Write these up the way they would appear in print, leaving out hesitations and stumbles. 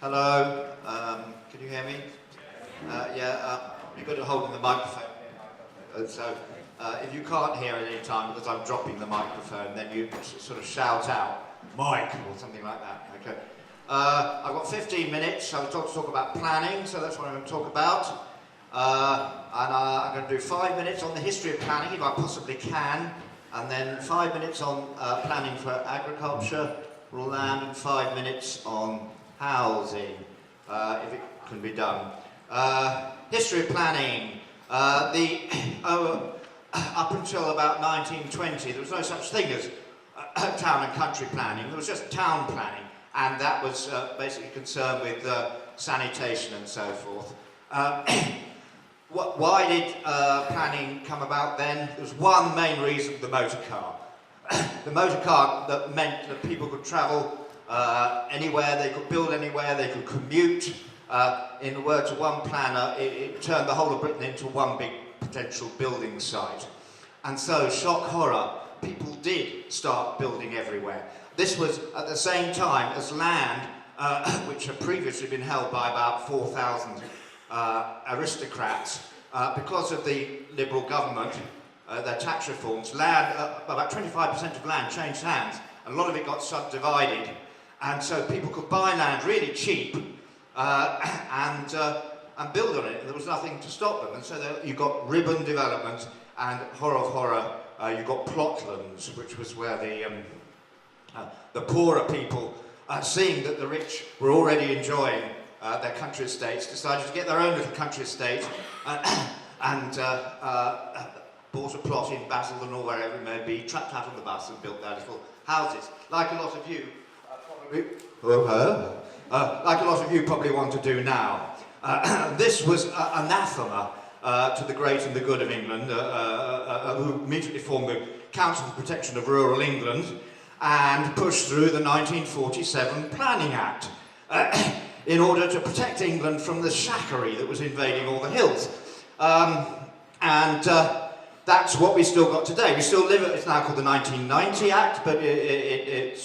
Hello, can you hear me? You've got to hold in the microphone. So if you can't hear at any time because I'm dropping the microphone, then you sort of shout out, Mike, or something like that. Okay. I've got 15 minutes. I was to talk about planning, so that's what I'm going to talk about. I'm going to do 5 minutes on the history of planning, if I possibly can, and then 5 minutes on planning for agriculture, rural land, and 5 minutes on housing, if it can be done. History of planning. Up until about 1920, there was no such thing as town and country planning. There was just town planning, and that was basically concerned with sanitation and so forth. Why did planning come about then? There was one main reason: the motor car. The motor car that meant that people could travel anywhere, they could build anywhere, they could commute. In the words of one planner, it turned the whole of Britain into one big potential building site. And so, shock horror, people did start building everywhere. This was at the same time as land, which had previously been held by about 4,000 aristocrats. Because of the Liberal government, their tax reforms, land, about 25% of land changed hands, and a lot of it got subdivided. And so people could buy land really cheap and build on it. There was nothing to stop them. And so you got ribbon development, and horror of horror, you got plotlands, which was where the poorer people, seeing that the rich were already enjoying their country estates, decided to get their own little country estate and bought a plot in Basildon or wherever it may be, trapped out on the bus and built their little houses. Like a lot of you probably want to do now. This was anathema to the great and the good of England, who immediately formed the Council for Protection of Rural England and pushed through the 1947 Planning Act in order to protect England from the shackery that was invading all the hills. That's what we still got today. We still live, it's now called the 1990 Act, but it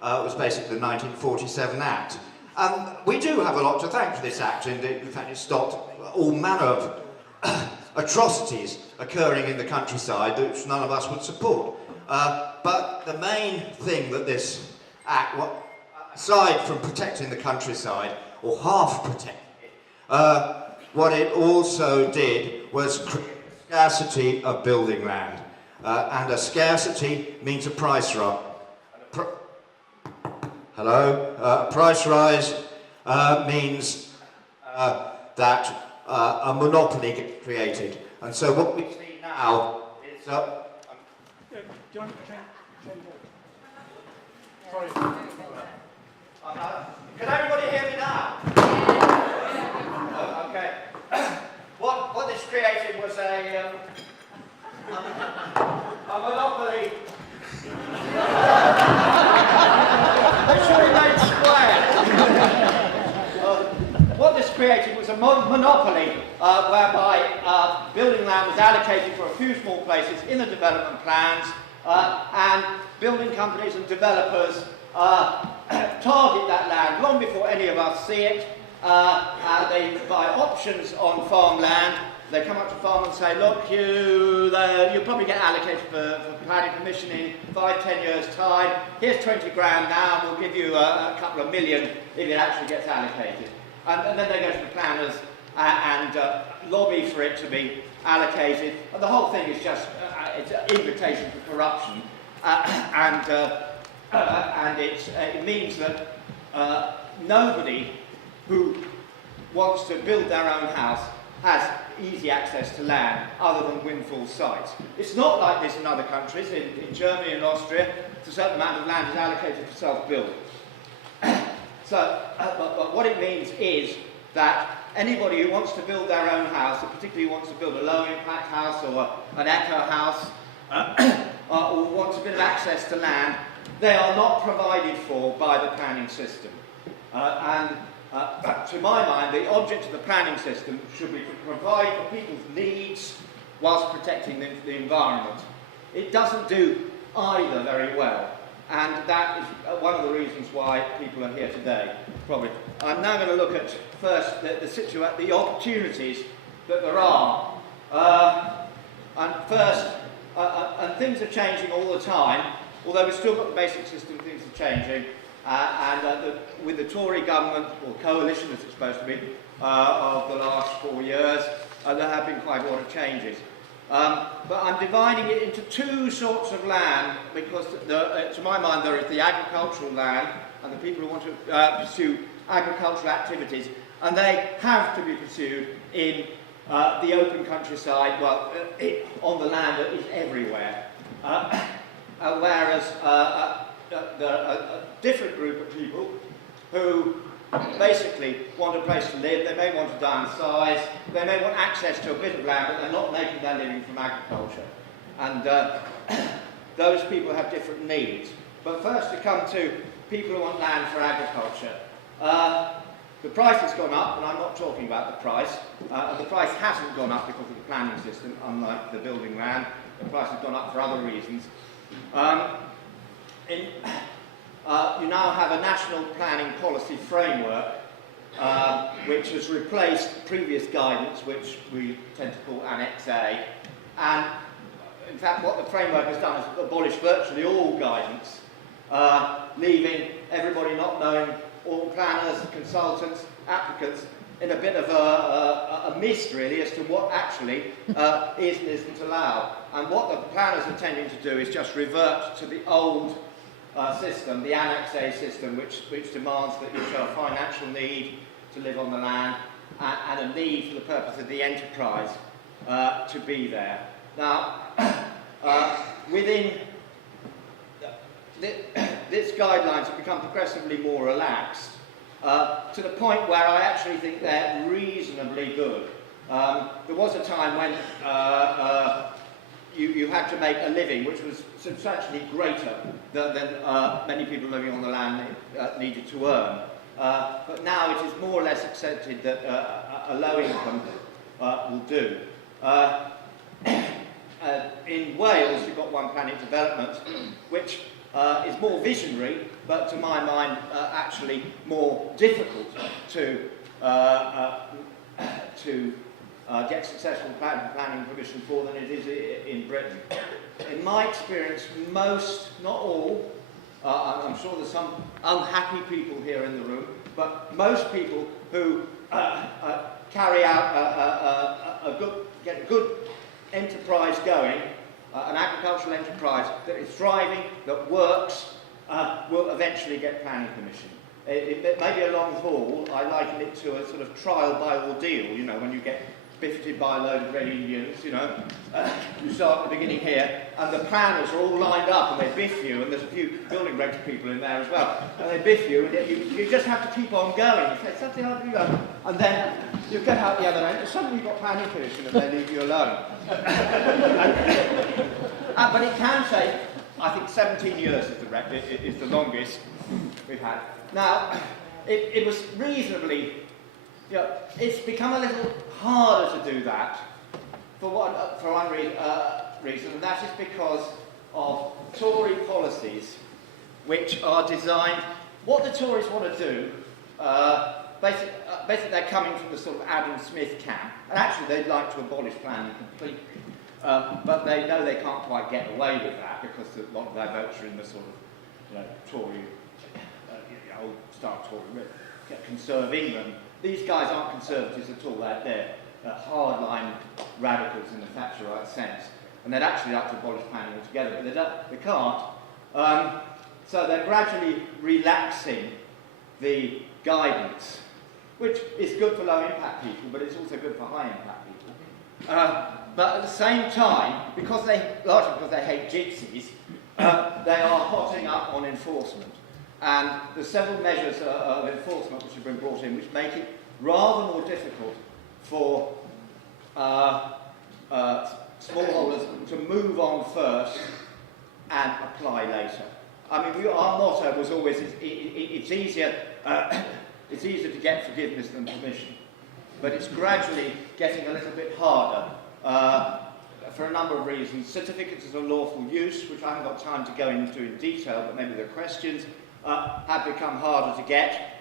was basically the 1947 Act. We do have a lot to thank for this act. In fact, it stopped all manner of atrocities occurring in the countryside which none of us would support. But the main thing that this act, aside from protecting the countryside, or half protecting it, what it also did was create a scarcity of building land. And a scarcity means a price rise. A price rise means that a monopoly gets created. And so what we see now is... do you want to change it? Sorry. Can everybody hear me now? Okay. What this created was a monopoly. They should be made square. What this created was a monopoly whereby building land was allocated for a few small places in the development plans, and building companies and developers target that land long before any of us see it. They buy options on farmland. They come up to farm and say, look, you'll probably get allocated for planning permission in 5-10 years' time. Here's 20 grand now, and we'll give you a couple of million if it actually gets allocated. And then they go to the planners and lobby for it to be allocated. And the whole thing is just it's an invitation for corruption. It means that nobody who wants to build their own house has easy access to land other than windfall sites. It's not like this in other countries. In Germany and Austria, a certain amount of land is allocated for self-build. But what it means is that anybody who wants to build their own house, and particularly wants to build a low-impact house or an eco house, or wants a bit of access to land, they are not provided for by the planning system. To my mind, the object of the planning system should be to provide for people's needs whilst protecting the environment. It doesn't do either very well, and that is one of the reasons why people are here today, probably. I'm now going to look at first the opportunities that there are. And first, and things are changing all the time, although we've still got the basic system, things are changing. With the Tory government, or coalition as it's supposed to be, of the last 4 years, there have been quite a lot of changes. But I'm dividing it into two sorts of land, because to my mind there is the agricultural land and the people who want to pursue agricultural activities, and they have to be pursued in the open countryside, well, on the land that is everywhere. Whereas there are a different group of people who basically want a place to live. They may want to downsize, they may want access to a bit of land, but they're not making their living from agriculture. And those people have different needs. But first, to come to people who want land for agriculture. The price has gone up, and I'm not talking about the price. The price hasn't gone up because of the planning system, unlike the building land. The price has gone up for other reasons. You now have a national planning policy framework which has replaced previous guidance, which we tend to call Annex A. And in fact, what the framework has done is abolish virtually all guidance, leaving everybody not knowing, all planners, consultants, applicants, in a bit of a mist, really, as to what actually is and isn't allowed. And what the planners are tending to do is just revert to the old system, the Annex A system, which demands that you show a financial need to live on the land and a need for the purpose of the enterprise to be there. Now, within these guidelines have become progressively more relaxed to the point where I actually think they're reasonably good. There was a time when you had to make a living which was substantially greater than many people living on the land needed to earn. But now it is more or less accepted that a low income will do. In Wales, you've got one planning development, which is more visionary, but to my mind, actually more difficult to get successful planning permission for than it is in Britain. In my experience, most, not all, I'm sure there's some unhappy people here in the room, but most people who carry out get a good enterprise going, an agricultural enterprise that is thriving, that works, will eventually get planning permission. It may be a long haul. I liken it to a sort of trial by ordeal, you know, when you get biffed by a load of Red Indians, you know. You start at the beginning here, and the planners are all lined up, and they biff you, and there's a few building regs people in there as well, and they biff you, and you just have to keep on going. You say, something like that, and then you get out the other end, and suddenly you've got planning permission, and they leave you alone. But it can take, I think, 17 years is the longest we've had. Now, it was reasonably, you know, it's become a little harder to do that for one reason, and that is because of Tory policies which are designed. What the Tories want to do, basically they're coming from the sort of Adam Smith camp, and actually they'd like to abolish planning completely, but they know they can't quite get away with that because a lot of their votes are in the sort of, you know, Tory, old start Tory, conserve England. These guys aren't conservatives at all. They're hardline radicals in the Thatcherite sense, and they'd actually like to abolish planning altogether, but they can't. So they're gradually relaxing the guidance, which is good for low-impact people, but it's also good for high-impact people. But at the same time, largely because they hate gypsies, they are hotting up on enforcement. And there's several measures of enforcement which have been brought in which make it rather more difficult for smallholders to move on first and apply later. I mean, our motto was always, it's easier to get forgiveness than permission. But it's gradually getting a little bit harder for a number of reasons. Certificates of lawful use, which I haven't got time to go into in detail, but maybe there are questions. have become harder to get.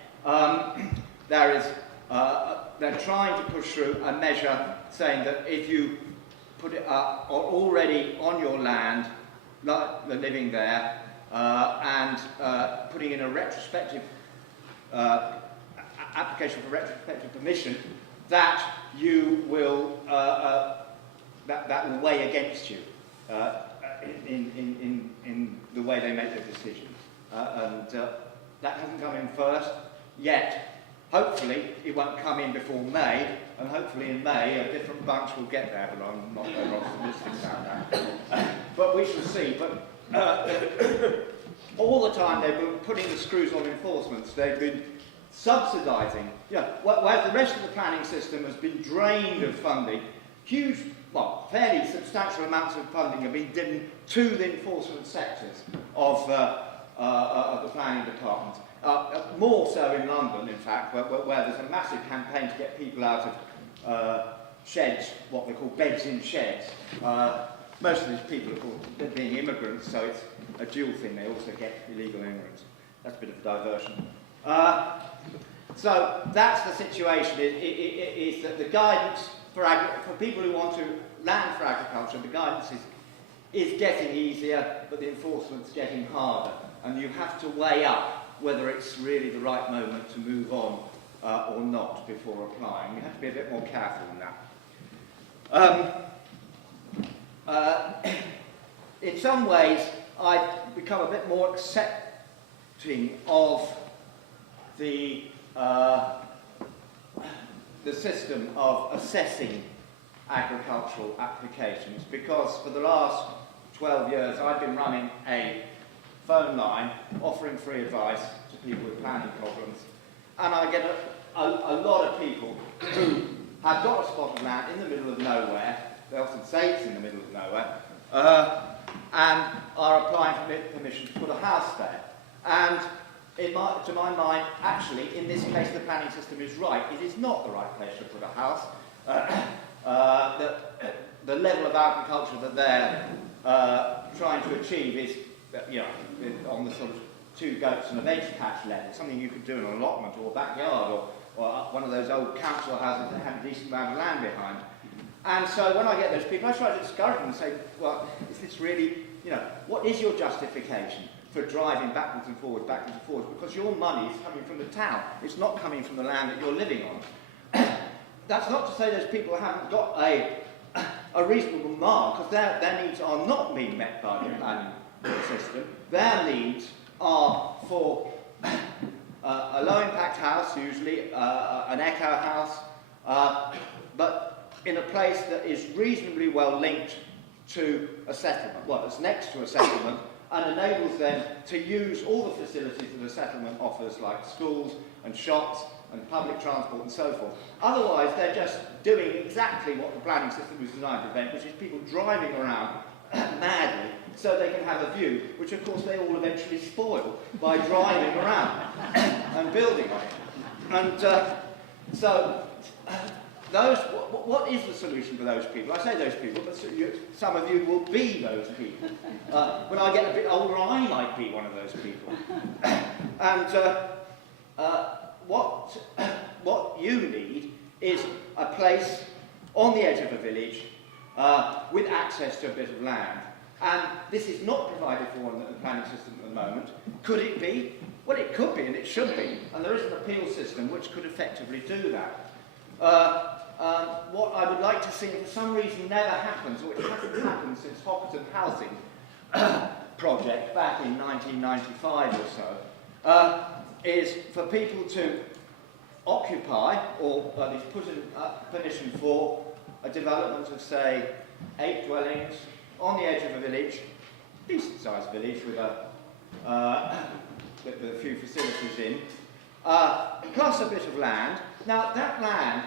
They're trying to push through a measure saying that if you put it up already on your land, like the living there, and putting in a retrospective application for retrospective permission, that you will that will weigh against you in the way they make their decisions, and that hasn't come in first yet. Hopefully it won't come in before May, and hopefully in May a different bunch will get there, but I'm not very optimistic about that. But we shall see. But all the time they've been putting the screws on enforcements. They've been subsidising, whereas the rest of the planning system has been drained of funding. Huge, well, fairly substantial amounts of funding have been given to the enforcement sectors of the planning department. More so in London, in fact, where there's a massive campaign to get people out of sheds, what they call beds in sheds. Most of these people are called being immigrants, so it's a dual thing. They also get illegal immigrants. That's a bit of a diversion. So that's the situation, is that the guidance for people who want to land for agriculture, the guidance is getting easier, but the enforcement's getting harder. And you have to weigh up whether it's really the right moment to move on or not before applying. You have to be a bit more careful in that. In some ways, I've become a bit more accepting of the system of assessing agricultural applications, because for the last 12 years I've been running a phone line offering free advice to people with planning problems, and I get a lot of people who have got a spot of land in the middle of nowhere. They often say it's in the middle of nowhere, and are applying for permission to put a house there. And to my mind, actually, in this case, the planning system is right. It is not the right place to put a house. The level of agriculture that they're trying to achieve is, on the sort of 2 goats and a veg patch level, something you could do in an allotment or a backyard, or one of those old council houses that have a decent amount of land behind. And so when I get those people, I try to discourage them and say, well, is this really, what is your justification for driving backwards and forwards, because your money is coming from the town. It's not coming from the land that you're living on. That's not to say those people haven't got a reasonable demand, because their needs are not being met by the planning system. Their needs are for a low-impact house, usually an eco house, but in a place that is reasonably well linked to a settlement, well, it's next to a settlement, and enables them to use all the facilities that a settlement offers, like schools and shops and public transport and so forth. Otherwise, they're just doing exactly what the planning system was designed to prevent, which is people driving around madly so they can have a view, which of course they all eventually spoil by driving around and building on it. And what is the solution for those people? I say those people, but some of you will be those people. When I get a bit older, I might be one of those people. And what you need is a place on the edge of a village with access to a bit of land. And this is not provided for in the planning system at the moment. Could it be? Well, it could be, and it should be. And there is an appeal system which could effectively do that. What I would like to see, and for some reason never happens, or it hasn't happened since Hopperton Housing project back in 1995 or so, is for people to occupy, or at least put in permission for, a development of, say, 8 dwellings on the edge of a village, decent-sized village with a few facilities in, plus a bit of land. Now, that land,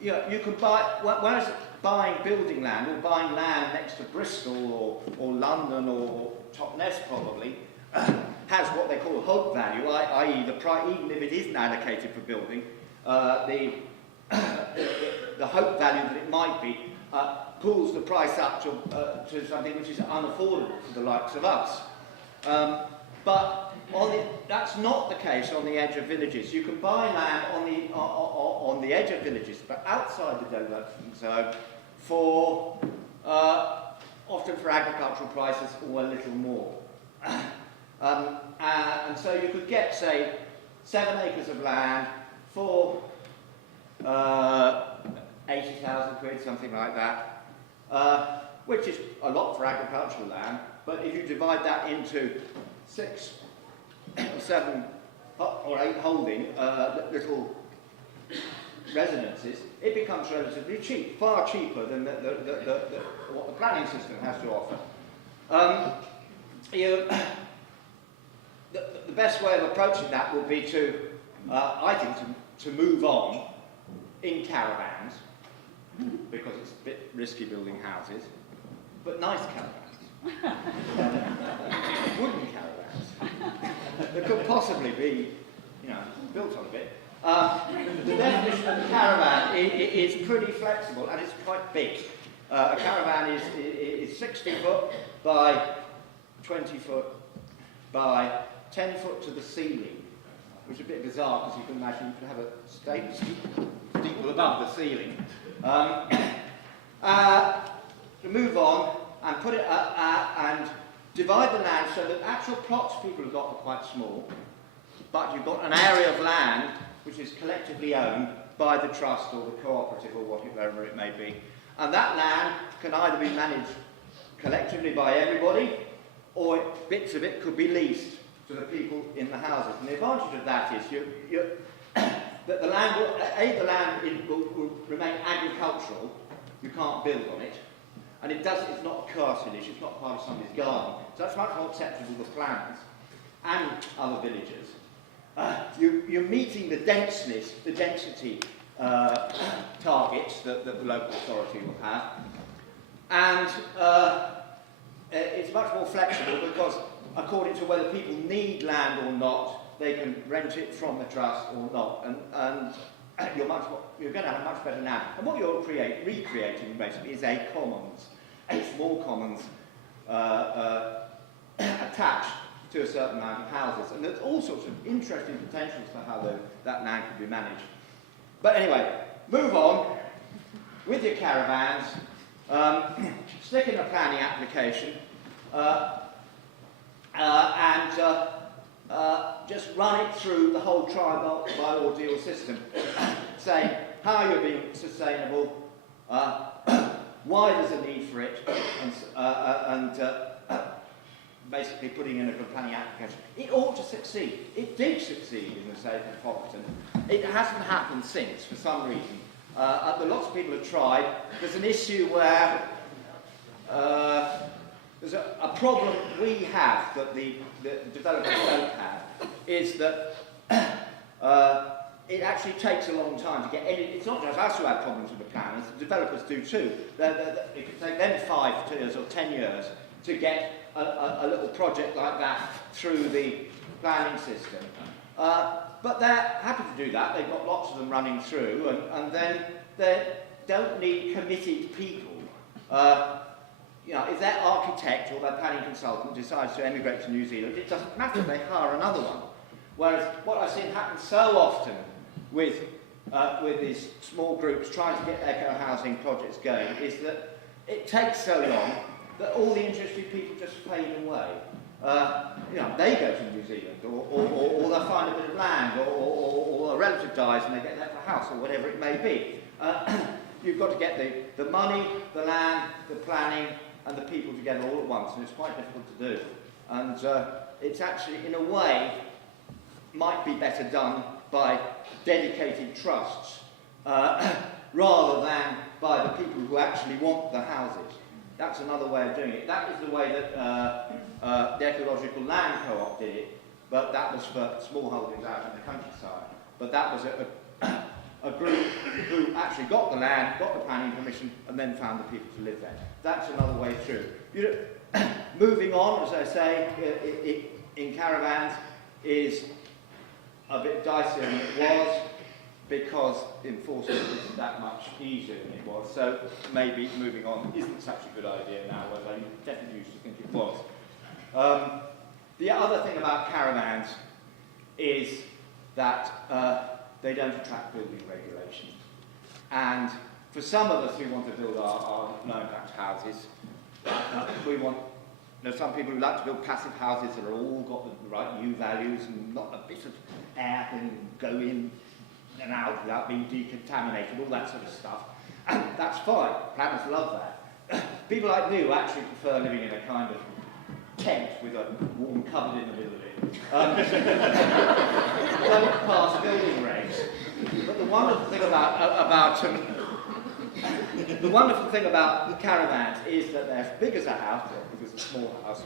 you can buy, whereas buying building land or buying land next to Bristol or London or Totnes probably, has what they call hope value, i.e. the price, even if it isn't allocated for building, the hope value that it might be pulls the price up to something which is unaffordable for the likes of us. But That's not the case on the edge of villages. You can buy land on the edge of villages, but outside the development zone, for often for agricultural prices or a little more. And so you could get, say, 7 acres of land for 80,000 quid, something like that, which is a lot for agricultural land. But if you divide that into 6 or 7 or 8 holding little residences, it becomes relatively cheap, far cheaper than what the planning system has to offer. The best way of approaching that would be to, I think, to move on in caravans, because it's a bit risky building houses, but nice caravans. Wooden caravans that could possibly be, built on a bit. The definition of a caravan is pretty flexible and it's quite big. A caravan is 60 foot by 20 foot by 10 foot to the ceiling, which is a bit bizarre because you can imagine you could have a steeple above the ceiling. To move on and put it and divide the land so that actual plots people have got are quite small, but you've got an area of land which is collectively owned by the trust or the cooperative or whatever it may be. And that land can either be managed collectively by everybody, or bits of it could be leased to the people in the houses. And the advantage of that is that the land will remain agricultural. You can't build on it. And it's not a cartilage, it's not part of somebody's garden. So that's much more acceptable to planners and other villagers. You're meeting the density targets that the local authority will have. And it's much more flexible because according to whether people need land or not, they can rent it from the trust or not. And you're going to have a much better land. And what you're recreating basically is a commons, a small commons attached to a certain amount of houses. And there's all sorts of interesting potentials for how that land could be managed. But anyway, move on with your caravans, stick in a planning application, and just run it through the whole trial by ordeal system, saying how you're being sustainable, why there's a need for it, and basically putting in a good planning application. It ought to succeed. It did succeed in the state of Hopperton. It hasn't happened since, for some reason. Lots of people have tried. There's an issue where there's a problem we have that the developers don't have, is that it actually takes a long time to get any. It's not just us who have problems with the planners, the developers do too. It could take them 5 years or 10 years to get a little project like that through the planning system. But they're happy to do that. They've got lots of them running through, and then they don't need committed people. If their architect or their planning consultant decides to emigrate to New Zealand, it doesn't matter, they hire another one. Whereas what I've seen happen so often with these small groups trying to get eco-housing projects going is that it takes so long that all the interested people just fade away. They go to New Zealand, or they find a bit of land, or a relative dies and they get left a house, or whatever it may be. You've got to get the money, the land, the planning, and the people together all at once, and it's quite difficult to do. And it's actually, in a way, might be better done by dedicated trusts, rather than by the people who actually want the houses. That's another way of doing it. That is the way that the Ecological Land Co-op did it, but that was for small holdings out in the countryside. But that was a group who actually got the land, got the planning permission, and then found the people to live there. That's another way through. Moving on, as I say, in caravans is a bit dicier than it was, because enforcement isn't that much easier than it was. So maybe moving on isn't such a good idea now, whereas I definitely used to think it was. The other thing about caravans is that they don't attract building regulations. And for some of us who want to build our low impact houses, we want, some people who like to build passive houses that are all got the right U values and not a bit of air can go in and out without being decontaminated, all that sort of stuff. And that's fine, planners love that. People like me who actually prefer living in a kind of tent with a warm cupboard in the middle of it. Don't pass building regs. But the wonderful thing about caravans is that they're as big as a house, or big as a small house.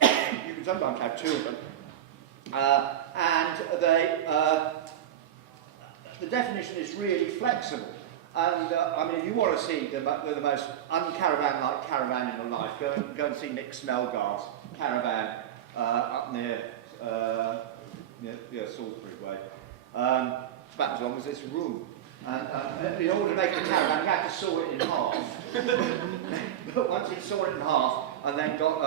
You can sometimes have two of them. And the definition is really flexible. And I mean, if you want to see the most uncaravan-like caravan in your life, go and see Nick Smelgar's caravan up near Salisbury Way. It's about as long as this room. And in order to make the caravan, you have to saw it in half. But once he saw it in half, and then got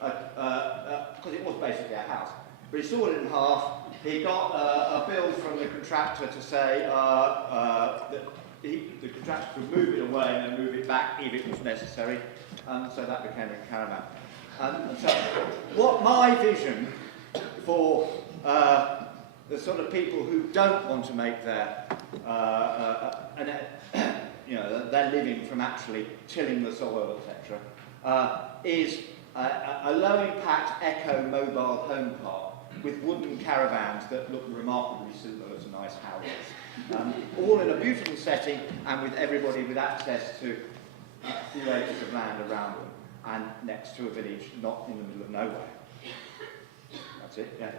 because it was basically a house, but he sawed it in half. He got a bill from the contractor to say that the contractor could move it away and then move it back if it was necessary, and so that became a caravan. And so, what my vision for the sort of people who don't want to make their their living from actually tilling the soil, etc., is a low-impact eco-mobile home park with wooden caravans that look remarkably similar to nice houses. All in a beautiful setting and with everybody with access to a few acres of land around them and next to a village, not in the middle of nowhere. That's it, yeah.